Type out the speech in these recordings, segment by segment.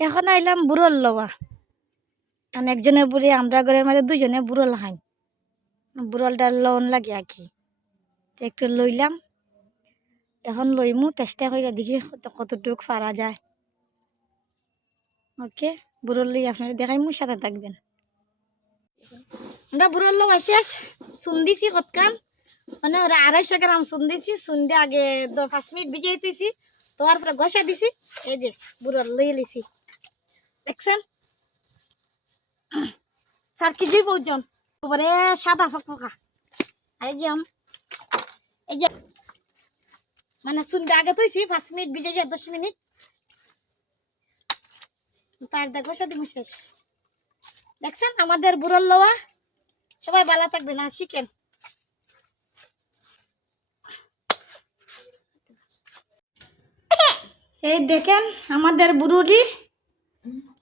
এখন আইলাম বুড়োর লওয়া, মানে একজনের বুড়ি, আমরা ঘরের মাঝে দুইজনে বুড়োল খাই, বুড়োলটার লন লাগে আর কি, একটু লইলাম। এখন লইমু, চেষ্টা করে দেখি কতটুক পারা যায়। ওকে, বুড়োল লই আপনারা দেখাইমু, সাথে থাকবেন। আমরা বুড়োর লোক শেষ চুন দিছি কতকান, মানে 250 গ্রাম চুন দিছি। চুন দিয়ে আগে 5 মিনিট ভিজিয়ে দিয়েছি, তোমার পরে ঘষে দিছি। এই যে বুড়োর লই লিছি, দেখছেন স্যার কি দুই পৌঁছন তারপরে সাদা ফকফকা। আর এই যে মানে চুন দিয়ে আগে তুইছি 5 মিনিট ভিজে যায়, 10 মিনিট, তার দেখ ঘষে দিব শেষ। দেখছেন আমাদের বুড়োর লোয়া। সবাই ভালো থাকবেন আর শিখেন। এই দেখেন আমাদের বুড়ুলি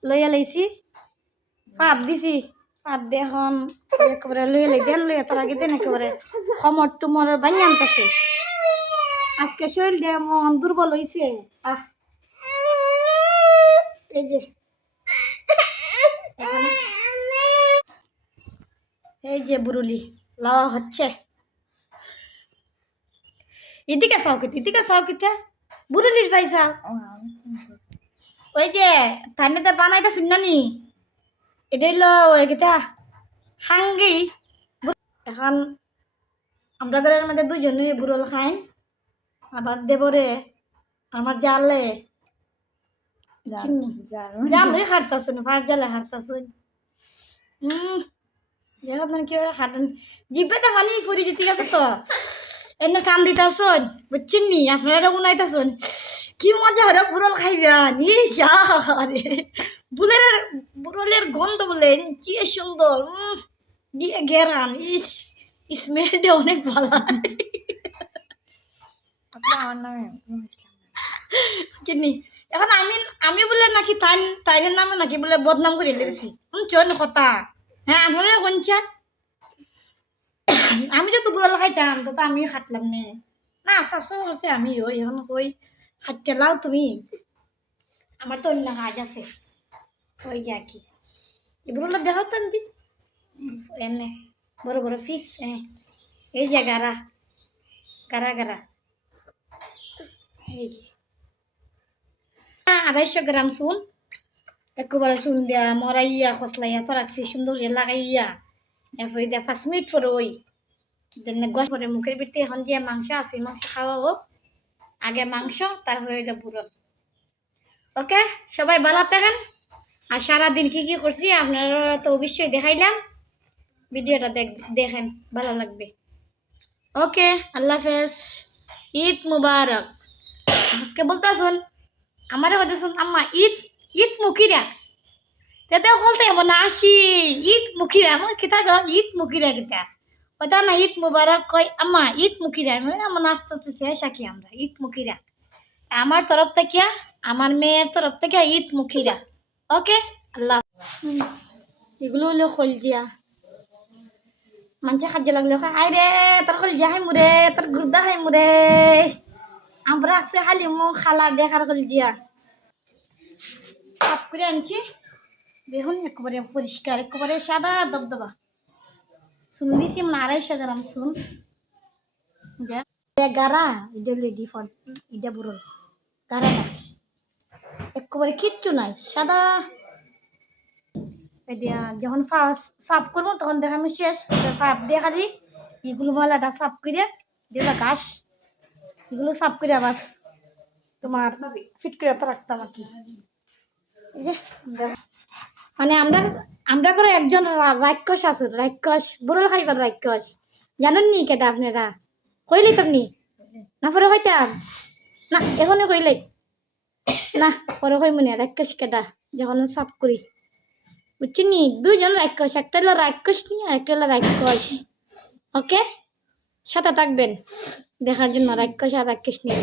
লইয়া লাইছি, পাপ দিছি, পাপ দিয়ে এখন একেবারে লইয়া লাই দেন, লইয়া তার আগে দেন একেবারে খমর টুমর বানিয়ে আনতেছে। আজকে শরীর দিয়ে মন দুর্বল হয়েছে। এই যে এই যে বুড়ুলি লওয়া হচ্ছে। এদিকে সাউকিত, এদিকে সাউকিতে বুড়ুলির পাইসা। ওই যে থানেতে বানাইতে শুননানি, এটা হইলো ওইটা হাঙ্গি। এখন আমরা ঘরের মধ্যে দুজনে বুড়োল খাইন, আবার দেবরে আমার জালে চিনি জালে হাঁটতেছেন, ফার জালে হাঁটতেছেন। দেখো না কি হাঁটেন, জিব্বাতে পানি ফুরি যেতে গেছে তো এমনি টান দিতেছেন, বুঝছেন নি? আপনারা উনাইতেছেন কি মজা হলো, বুড়োল খাইবেন। বুলের বুড়োলের গন্ধ বলেন কি সুন্দর, গিয়ে গেরান, ইস স্মেলটা অনেক ভালো। চিনি এখন আমি বলে নাকি তাইনের নামে নাকি বলে বদনাম করে লেগেছি, শুনছেন কথা? হ্যাঁ আপনারা শুনছেন? আমি যদি বুড়োল খাইতাম তো আমিও খাটলাম নে না, শাশু করছে আমি ওই এখন কই খাটতে লাও তুমি, আমার তো অন্য কাজ আছে। ওই যে আর কি বুড়োল দেখাও তো এনে বড় বড় ফিস, এই যে গারা গারা গারা, এই যে 250 গ্রাম চুন একেবারে চুন দিয়া মরাইয়া খসলাইয়া তো রাখছি সুন্দর লাগাইয়া, এরপরে দিয়া 5 মিনিট পরে ওই গছ পরে মুখের ভিতরে। এখন দিয়ে মাংস আছে, মাংস খাওয়া হোক, আগে মাংস তারপরে এটা বুড়ো। ওকে, সবাই ভালো থাকেন। আর সারাদিন কি কি করছি আপনারা তো অবশ্যই দেখাইলাম, ভিডিওটা দেখেন, ভালো লাগবে। ওকে, আল্লাহ হাফেজ, ঈদ মুবারক। আজকে বলতে শুন আমারে হতে শুন আম্মা ঈদ ঈদ মুখিরা, তেতে বলতে এমন আসি ঈদ মুখিরা, আমার কিতা গো ঈদ মুখিরা কিতা ওটা না, ঈদ মুবারক কই আম্মা ঈদ মুখিরা। এমন আস্তে আস্তে শেষ আঁকি আমরা ঈদ মুখিরা, আমার তরফ থেকে, আমার মেয়ের তরফ থেকে ঈদ মুখিরা। ওকে, আল্লাহ। এগুলো হলো খলজিয়া, মানুষে খাদ্য লাগলে আই রে তোর খলজিয়া খাই মুরে, তোর গুর্দা খাই মুরে। আমরা আছে খালি মো খালা দেখার খলজিয়া সাফ করে আনছি, দেখুন একেবারে পরিষ্কার, একেবারে সাদা দবদবা। চুন দিছি 250 গ্রাম চুন, গারা এটা লেডি ফল, এটা বুড়ো গারা না, একেবারে কিচ্ছু নাই, সাদা। দিয়া যখন সাফ করবো তখন দেখাম শেষ, পাপ দিয়ে খালি এগুলো ময়লাটা সাফ করে যেগুলো ঘাস এগুলো সাফ করে বাস তোমার ফিট করে তো রাখতাম আর কি। এই যে মানে আমরা করে একজন রাক্ষস আসুন, রাক্ষস বুড়ো খাইবার রাক্ষস, জানেন নি কেটা আপনারা? কইলে আপনি না পরে হইতাম না, এখনই কইলে না, পরে কই মনে রাক্ষস কেটা যখন সাফ করি, বুঝছেন নি? দুইজন রাক্ষস, একটা হলো রাক্ষস নিয়ে আর একটা হলো রাক্ষস। ওকে, সাথে থাকবেন দেখার জন্য রাক্ষস আর রাক্ষস নিয়ে।